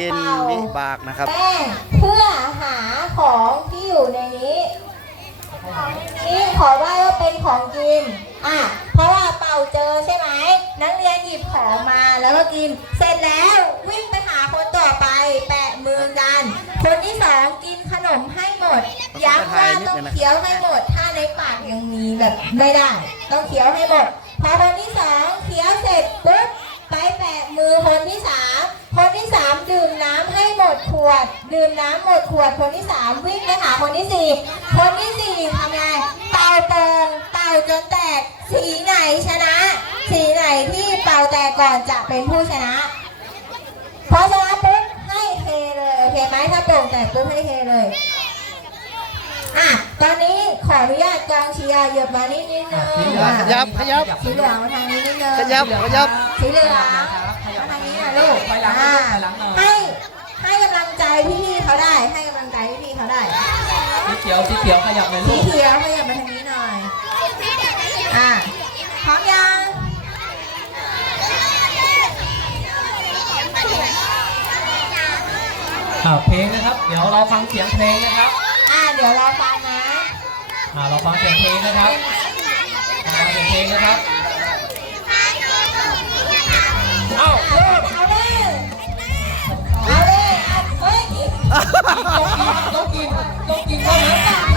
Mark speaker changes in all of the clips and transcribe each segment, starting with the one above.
Speaker 1: กินเป่าวิบากนะครับแป้งเพื่อหาของที่อยู่ในนี้นี่ขอว่าว่าเป็นของกิน อะ เพราะว่าเป่าเจอใช่ไหม นักเรียนหยิบของมาแล้วก็กิน เสร็จแล้ววิ่งไปหาคนต่อไป แปะมือกัน คนที่สองกินขนมให้หมด ย้ำว่าต้องเคี้ยวให้หมด ถ้าในปากยังมีแบบไม่ได้ ต้องเคี้ยวให้หมด พอคนที่สองเคี้ยวเสร็จปุ๊บ ไปแปะมือคนที่สามคนที่สามดื่มน้ำให้หมดขวด ดื่มน้ำหมดขวด คนที่สามวิ่งไปหาคนที่สี่คนที่สี่ทำไงเป่าโป่งเป่าจนแตกสีไหนชนะ สีไหนที่เป่าแตกก่อนจะเป็นผู้ชนะเพราะฉะนั้นปุ๊บให้เฮเลยโอเคไหมถ้าโป่งแตกปุ๊บให้เฮเลย อะตอนนี้ขออนุญาตกองเชียร์เหยียบมานิดนิดนึง
Speaker 2: ขยับขยับ
Speaker 1: สีเหลืองมาทางนี้นิดนึง
Speaker 2: ขยับขยับ
Speaker 1: สีเหลืองมาทางนี้หน่อยลูกไปหลังอ่าไปหลังหน่อย ให้ให้กำลังใจพี่ๆเขาได้ ให้กำลังใจพี่ๆเขาได้
Speaker 2: สีเขียวสีเขียวขยับหน่อยสี
Speaker 1: ลูกเขียวขยับมาทางนี้หน่อย อ่าพร้อมยัง
Speaker 2: อ่าเพลงนะครับ เดี๋ยวเราฟังเสียงเพลงนะครับอ่า
Speaker 1: เดี๋ยวเราฟังนะ
Speaker 2: อ่าเราฟังเสียงเพลงนะครับอ่าฟังเสียงเพลงนะครับเอ้าเริ่ม
Speaker 1: เอาเลยเอาเลยเอาเฮ้ยกิ
Speaker 2: นต้องกินต้องกินต้องกินเท่านั้น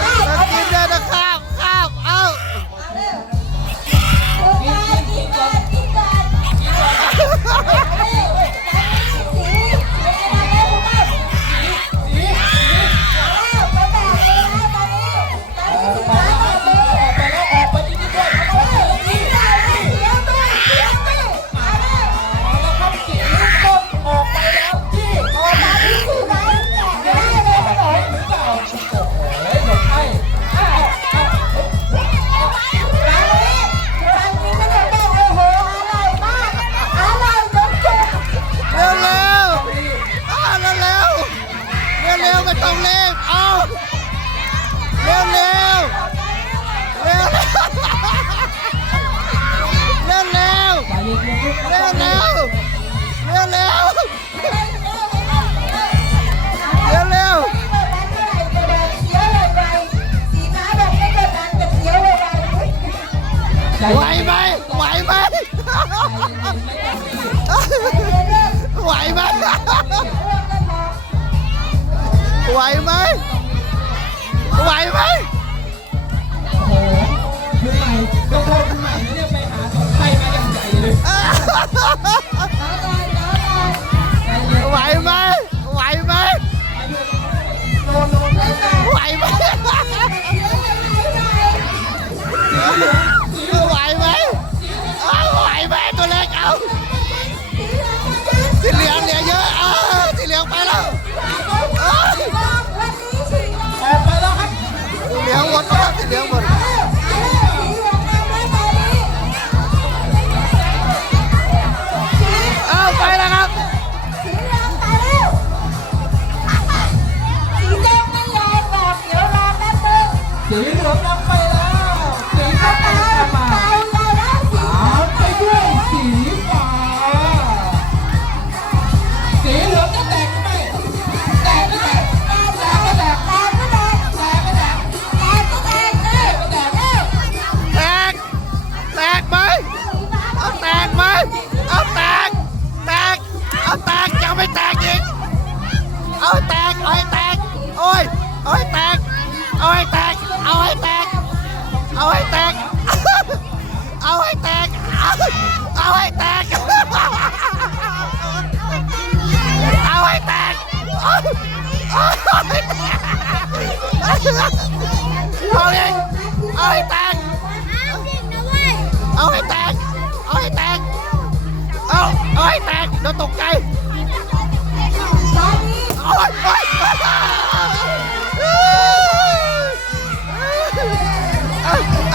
Speaker 2: ไม่ต้องรีบเอาเร็วเร็วเร็วเร็วเร็วเร็วใจเย็นๆลูกเร็วเร็วเร็วเร็วเร็วเร็วใจไหวเย็นไหมไหวไหมไหวไหม ไหวไหมไหวไหมโอ้โหคุณใหม่ก็โทษคุณใหม่นะเนี่ยไปหาของใครมาอย่างใหญ่เลยไหวไหมไหวไหมไหวไหม ให้แตก เอาให้แตกเอาให้แตกเอาอีกเอาให้แตก เอาให้แตก เอาให้แตก เอาเอาให้แตกเดี๋ยวตกใจเอาไอ้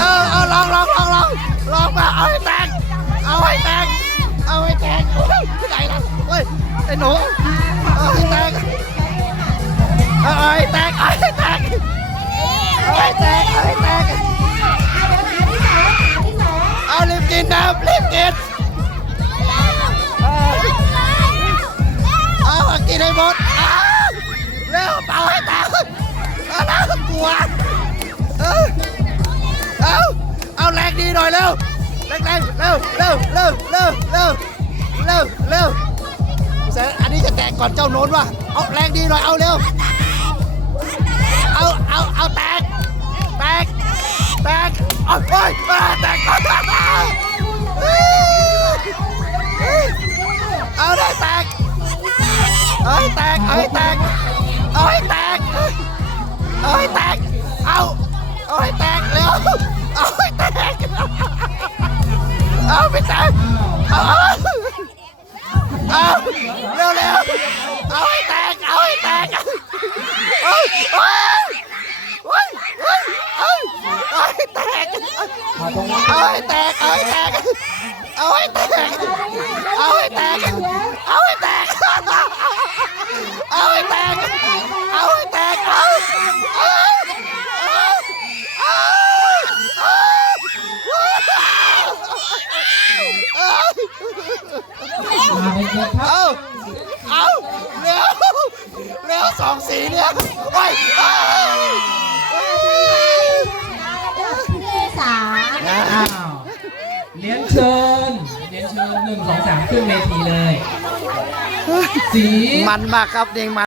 Speaker 2: เอาเอาเอาลองลองลองลองลองมาเอาให้แตก ให้แตก เอาให้แตกโอ้ยที่ไหนล่ะเฮ้ยไอ้หนูเอาให้แตกเอาให้แตกเอาให้แตกเอาให้แตกเอาให้แตกเอารีบกินน้ำรีบกินเอามากินได้หมดอ้าวเร็วเป่าให้แตกเอาน่ากลัวเออเอาเอาแรงดีหน่อยเร็วแรงแรงเร็วเร็วเร็วเร็วเร็วเร็วเร็วแสนอันนี้จะแตกก่อนเจ้าโน้นว่ะเอาแรงดีหน่อยเอาเร็วเอาเอาเอาแตกแตกแตกเอาเฮ้ยอ่าแตกก่อนเอาได้แตกเอาให้แตกเอาให้แตกเอาให้แตกเอาให้แตกเอาเอาให้แตกเร็ว อาไปแตกเอาเอาเอาเร็วเร็วเอาให้แตกเอาให้แตกเอาเอาเฮ้ยเฮ้ยเฮ้ยเอาให้แตกเอาให้แตกเอาให้แตกเอาให้แตกเอาให้แตก เอาให้แตก เอาให้แตก เอาให้แตก เอาเอาเอาเอาเอา มา เป็นเด็กครับเอาเอาเร็วเร็วสองสีเนี่ยโอ้ยเอา
Speaker 1: ที่สาม
Speaker 2: อ้าวเรียนเชิญเรียนเชิญหนึ่งสองสามขึ้นเวทีเลย สี มันมากครับเด็กมัน